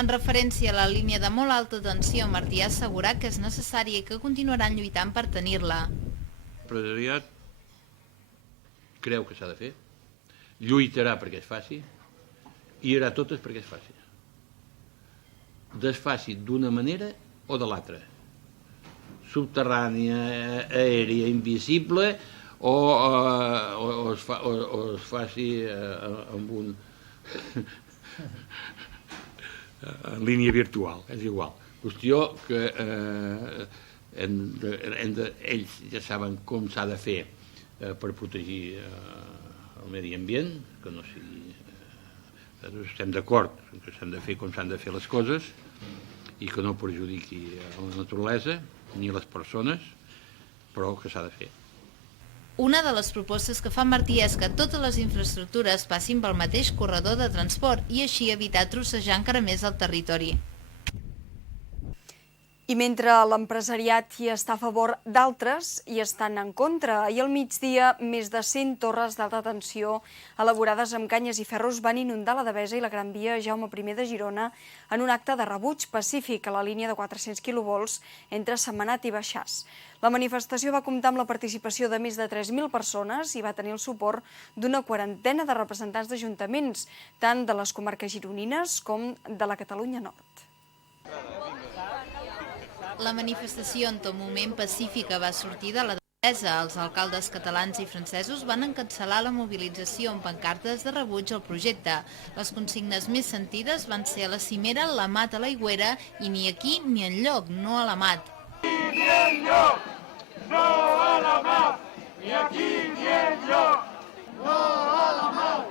En referència a la línia de molt alta tensió, Martí ha assegurat que és necessària i que continuaran lluitant per tenir-la. L'empresariat creu que s'ha de fer, lluitarà perquè es faci i harà totes perquè es faci. Desfaci d'una manera o de l'altra, subterrània, aèria, invisible, o es faci amb un en línia virtual, és igual. Qüestió que ells ja saben com s'ha de fer per protegir el medi ambient, que no sigui... Estem d'acord que s'han de fer com s'han de fer les coses i que no perjudiqui a la naturalesa ni a les persones, però que s'ha de fer. Una de les propostes que fa Martí és que totes les infraestructures passin pel mateix corredor de transport i així evitar trossejar encara més el territori. I mentre l'empresariat hi està a favor, d'altres hi estan en contra. Ahir al migdia, més de 100 torres d'alta tensió elaborades amb canyes i ferros van inundar la Devesa i la Gran Via Jaume I de Girona en un acte de rebuig pacífic a la línia de 400 kV entre Sentmenat i Baixàs. La manifestació va comptar amb la participació de més de 3.000 persones i va tenir el suport d'una quarantena de representants d'ajuntaments, tant de les comarques gironines com de la Catalunya Nord. La manifestació en tot moment pacífica va sortir de la Devesa. Els alcaldes catalans i francesos van encapçalar la mobilització amb pancartes de rebuig al projecte. Les consignes més sentides van ser a la cimera, la mat a l'aigüera i ni aquí ni enlloc, no a la mat. Ni enlloc, no a la mat, ni aquí ni enlloc, no a la mat,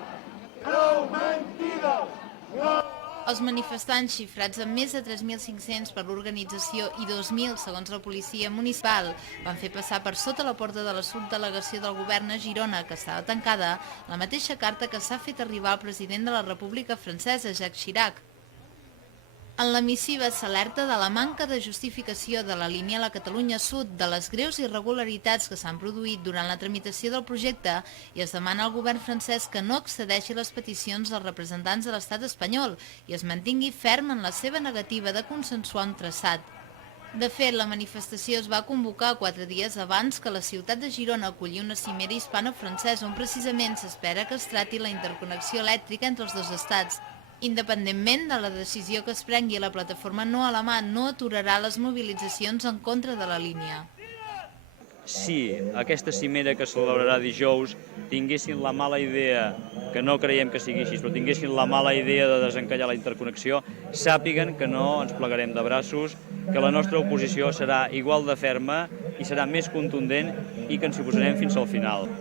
prou mentides, no. Els manifestants, xifrats en més de 3.500 per l'organització i 2.000 segons la policia municipal, van fer passar per sota la porta de la subdelegació del govern a Girona, que estava tancada, la mateixa carta que s'ha fet arribar al president de la República Francesa, Jacques Chirac. En la missiva s'alerta de la manca de justificació de la línia a la Catalunya Sud, de les greus irregularitats que s'han produït durant la tramitació del projecte i es demana al govern francès que no accedeixi a les peticions dels representants de l'estat espanyol i es mantingui ferm en la seva negativa de consensuar un traçat. De fet, la manifestació es va convocar 4 dies abans que la ciutat de Girona acollir una cimera hispano-francesa on precisament s'espera que es trati la interconnexió elèctrica entre els dos estats. Independentment de la decisió que es prengui, la plataforma No a la Mat no aturarà les mobilitzacions en contra de la línia. Si aquesta cimera que es celebrarà dijous tinguessin la mala idea, que no creiem que sigui així, però tinguessin la mala idea de desencallar la interconnexió, sàpiguen que no ens plegarem de braços, que la nostra oposició serà igual de ferma i serà més contundent i que ens hi posarem fins al final.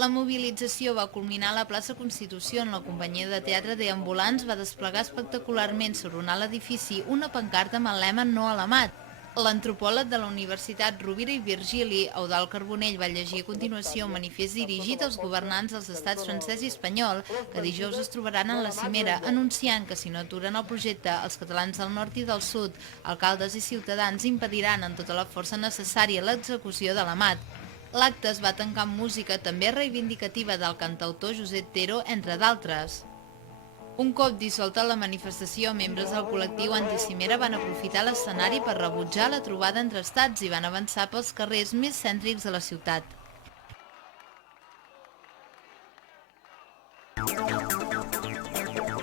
La mobilització va culminar a la plaça Constitució, on la companyia de teatre Deambulants va desplegar espectacularment sobre un alt edifici una pancarta amb el lema No a la Mat. L'antropòleg de la Universitat Rovira i Virgili, Eudald Carbonell, va llegir a continuació un manifest dirigit als governants dels estats francès i espanyol, que dijous es trobaran en la cimera, anunciant que si no aturen el projecte, els catalans del nord i del sud, alcaldes i ciutadans impediran en tota la força necessària l'execució de la Mat. L'acte es va tancar amb música també reivindicativa del cantautor Josep Tero, entre d'altres. Un cop dissolta la manifestació, membres del col·lectiu anticimera van aprofitar l'escenari per rebutjar la trobada entre estats i van avançar pels carrers més cèntrics de la ciutat.